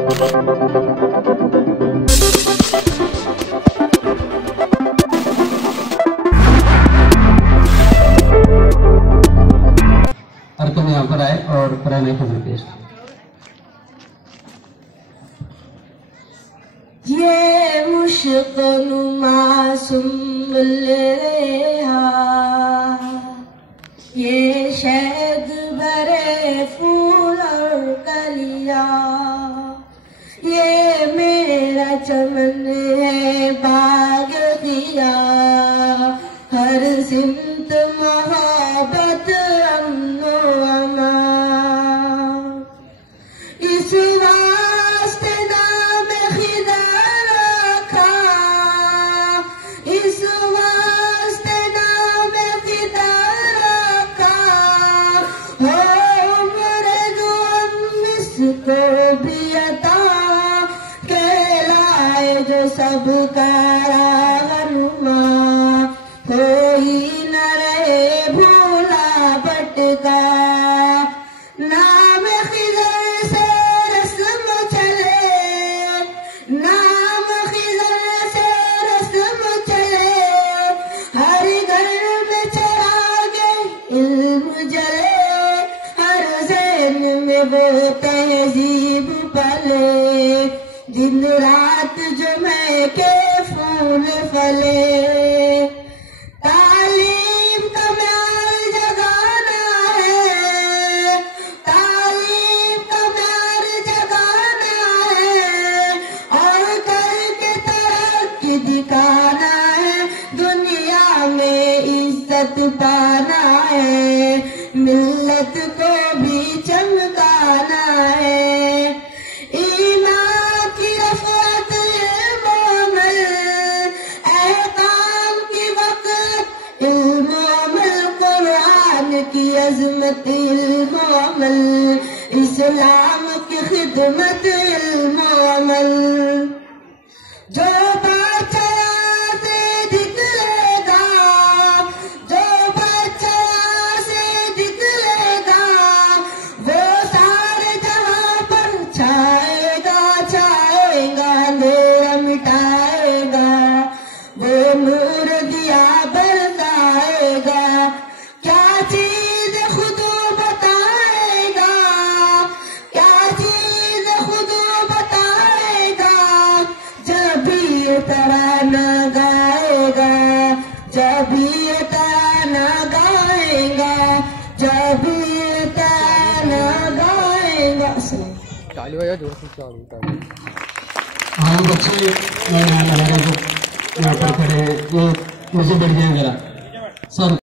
اور تم یہاں پر آئے اور قرآن حضور پیش یہ مشق معصوم رہا، یہ شہد بھرے پھول اور کلیا، یہ میرا چمن ہے باغ دیا، ہر سمت محبت امن و امان، اس واسطے نام خدا رکھا، اس واسطے نام خدا رکھا، ہو عمر دو اس کو بھی عطا، کہلائے جو سب کا رہنما، کوئی نہ رہے بھولا بھٹکا، نام خضر سے رسم چلے، نام خضر سے رسم چلے، ہر گھر میں چراغے علم جلے، ہر ذہن میں وہ تہذیب پلے، دن رات جو میں کے پھول پھلے، تعلیم کا معیار جگانا ہے، تعلیم کا معیار جگانا ہے، اور کر کے ترقی دکھانا ہے، دنیا میں عزت پانا ہے، ملت کو بھی چمکانا ہے، ایمان کی رفعت علم و عمل، احکام کی وقت علم و عمل، قرآن کی عظمت علم و عمل، اسلام کی خدمت علم و عمل، جو بچہ سے نکلے گا، جو بچہ سے نکلے گا، وہ سارے جہاں پر چھائے گا، چھائے گا، اندھیرا مٹائے گا، وہ نور دیا برسائے گا، کیا چیز خود بتائے گا، کیا چیز خود بتائے گا، جب یہ ترانہ گائے گا، جب یہ ترانہ گائے گا، جب یہ ترانہ گائے گا۔ ہاں بچے یہاں پر کھڑے ہیں، وہ مجھے بڑھ جائیں ذرا سر